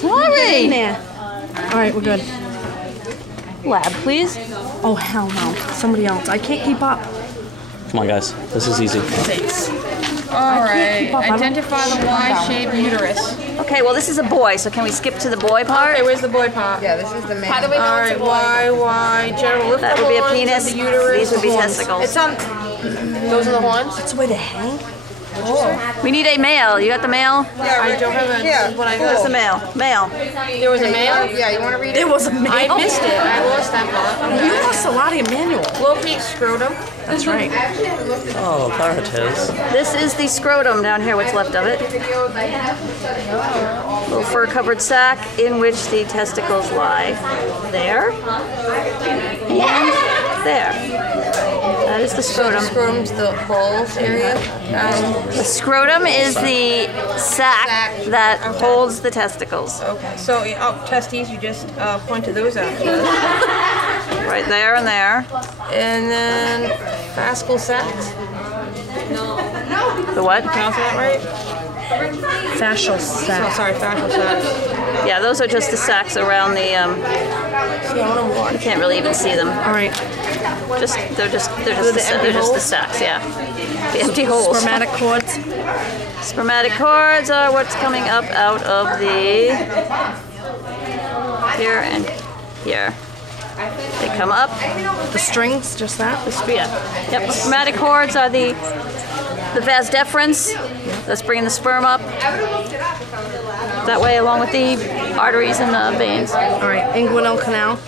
Sorry. In there. All right, we're good. Lab, please. Oh, hell no. Somebody else. I can't keep up. Come on, guys. This is easy. All right. Identify the Y-shaped uterus. Okay, well, this is a boy, so can we skip to the boy part? Okay, where's the boy part? Yeah, this is the man. How do we know it's a boy? Y, general. Lift That the would be a horns penis. of the uterus. These would be Horns. testicles. It's on. Those are the horns? That's where they hang. We need a male. You got the male? I don't have a. Yeah, This is what I Where's the got. male? Male. There was a male? Yeah, you want to read it? There was a male. I missed it. I lost that part. You lost a lot of your manual. Locate scrotum. That's right. Oh, there it is. This is the scrotum down here, what's left of it. Little fur-covered sac in which the testicles lie. There. And there. That is the scrotum. Scrotum's the balls area. The scrotum is the sac that holds the testicles. Okay. So, testes, you just point to those out. Right there and there. And then fascicle sacs. The what? Pronounce that right? Fascial Oh, sac. sorry, fascicle sacs. Yeah, those are just the sacs around the, you can't really even see them. All right. They're just the sacs, yeah. The empty holes. Spermatic cords. Spermatic cords are what's coming up out of the here and here. They come up. The strings, just that. Yeah. Yep. Spermatic cords are the vas deferens. That's bringing the sperm up. That way, along with the arteries and the veins. All right. Inguinal canal.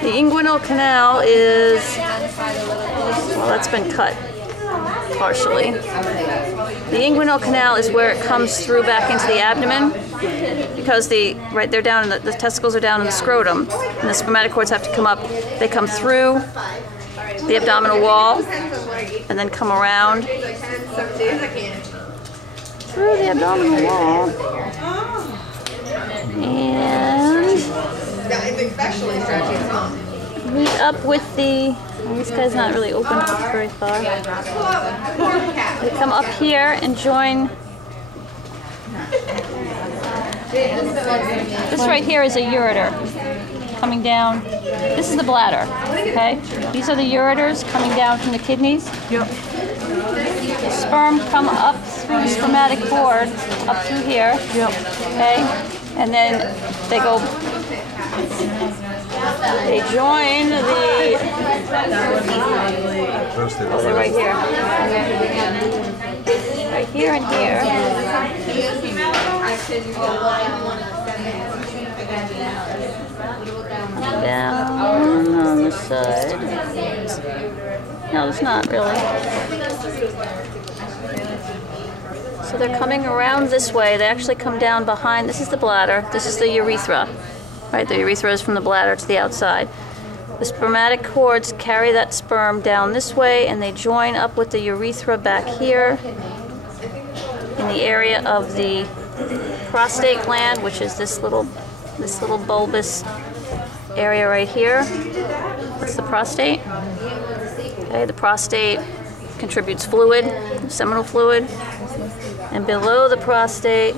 The inguinal canal is, well, that's been cut partially. The inguinal canal is where it comes through back into the abdomen, because they're down in the testicles are down in the scrotum, and the spermatic cords have to come up. They come through the abdominal wall and then come around through the abdominal wall and meet up with the, well, this guy's not really open up very far. They come up here and join. This right here is a ureter coming down. This is the bladder, okay? These are the ureters coming down from the kidneys. Yep. The sperm come up through the spermatic cord, up through here. Yep. Okay? And then they go, they join the, oh, they're right here. Right here and here. Down on the side. No, it's not really. So they're coming around this way. They actually come down behind. This is the bladder. This is the urethra. Right, the urethra is from the bladder to the outside. The spermatic cords carry that sperm down this way, and they join up with the urethra back here in the area of the prostate gland, which is this little bulbous area right here. That's the prostate. Okay, the prostate contributes fluid, seminal fluid, and below the prostate,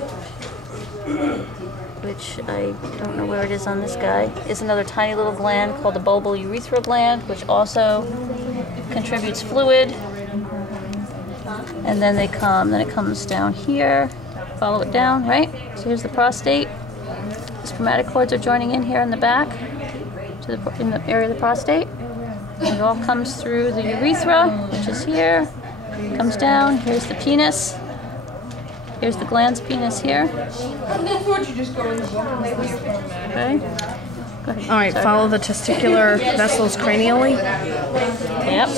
which I don't know where it is on this guy, is another tiny little gland called the bulbal urethral gland, which also contributes fluid. And then it comes down here, follow it down, right? So here's the prostate. The spermatic cords are joining in here in the back, in the area of the prostate. It all comes through the urethra, which is here, comes down, here's the penis. Here's the glans penis here. Okay. Go ahead. All right. Sorry. Follow the testicular vessels cranially. Yep.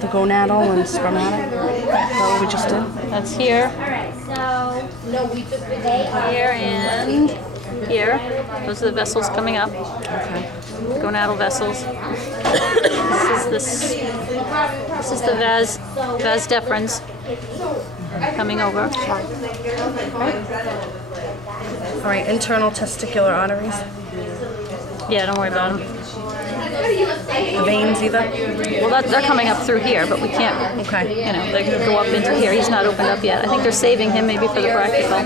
The gonadal and spermatic. That's what we just did. That's here. Here and here. Those are the vessels coming up. Okay. Gonadal vessels. This is the vas deferens coming over. All right. Internal testicular arteries. Yeah, don't worry about them. The veins either. Well, they're coming up through here, but we can't. Okay. You know, they can go up into here. He's not opened up yet. I think they're saving him maybe for the practical. All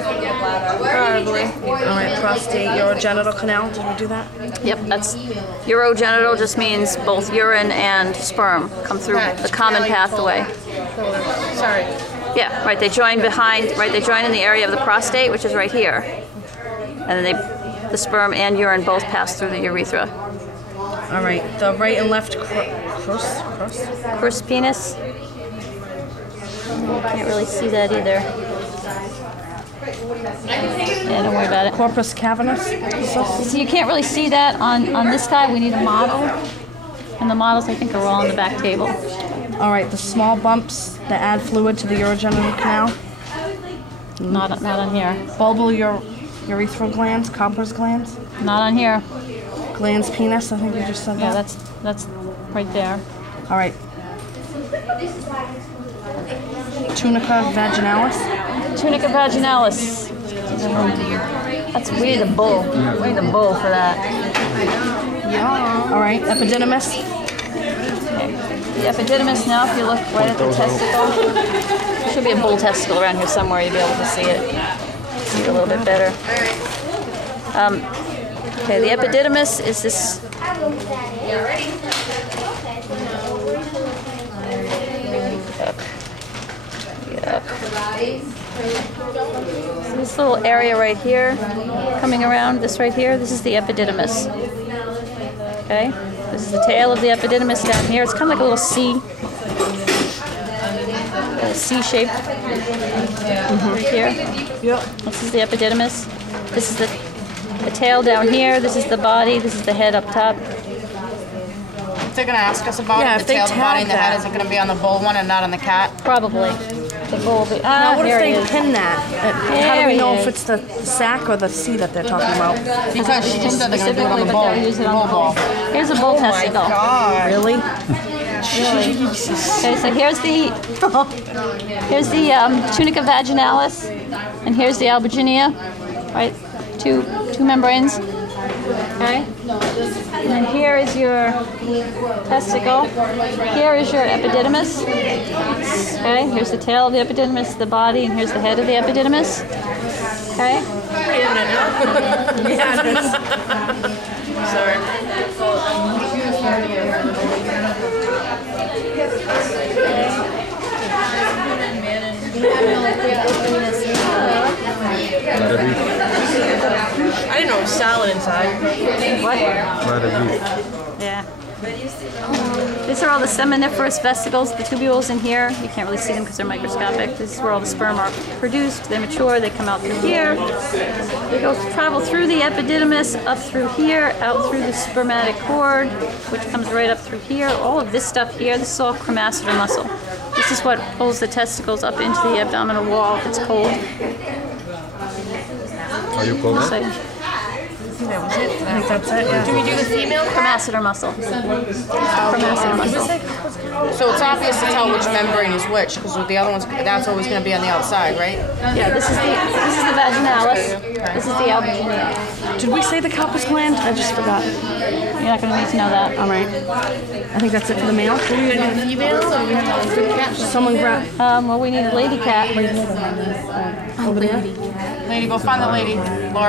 Probably. All right, prostate, urogenital canal. Did we do that? Yep, that's urogenital. Just means both urine and sperm come through the common pathway. Sorry. Yeah, right. They join behind. Right, they join in the area of the prostate, which is right here, and then the sperm and urine both pass through the urethra. All right, the right and left Crus penis. Can't really see that either. Yeah, don't worry about it. corpus cavernous. So you can't really see that on this guy. We need a model, and the models I think are all on the back table. All right, the small bumps that add fluid to the urogenital canal. Not on here. Bulbal urethral glands, Cowper's glands. Not on here. Glans penis, I think you just said Yeah, that. that's right there. All right. Tunica vaginalis. Tunica vaginalis. That's we need a bull. We need a bull for that. All right, epididymis. Okay. The epididymis now, if you look right at the testicle, there should be a bull testicle around here somewhere. You'll be able to see it. See it a little bit better. Okay, the epididymis is this. Yuck. So this little area right here, coming around this right here, this is the epididymis. Okay, this is the tail of the epididymis down here. It's kind of like a little C shape right here. Yep. This is the epididymis. This is the tail down here. This is the body. This is the head up top. If they're gonna ask us about Yeah, it, if the they tail, the body, and the head, tag is it gonna be on the bull one and not on the cat? Probably. The bull will be. Now, what if here they it is. pin that? How do There we it know if is. it's the sac or the C that they're talking about? Because she just said they're gonna do it on Specifically, the but bull. they'll use it on bull the bull. ball. Here's a bull testicle. Really? Okay, so here's the tunica vaginalis, and here's the albuginea, right? Two membranes. Okay, and then here is your testicle. Here is your epididymis. Okay, here's the tail of the epididymis, the body, and here's the head of the epididymis. Okay. I didn't know it was salad inside. What? Yeah. These are all the seminiferous vesicles, the tubules in here. You can't really see them because they're microscopic. This is where all the sperm are produced. They mature, they come out through here. They travel through the epididymis, up through here, out through the spermatic cord, which comes right up through here. All of this stuff here, this is all cremaster muscle. This is what pulls the testicles up into the abdominal wall if it's cold. Are you cold? So, I think that's it. Yeah. Do we do the female? cremaster muscle. Cremaster muscle. So it's obvious to tell which membrane is which, because with the other ones, that's always gonna be on the outside, right? Yeah, this is the vaginalis. This is the albuginea. Did we say the Cowper's gland? I just forgot. You're not going to need to know that. All right. I think that's it for the male. Do we do the female or we have to do the cat? Someone grab Well, we need a lady cat. over there. Lady, go find the lady. Laura.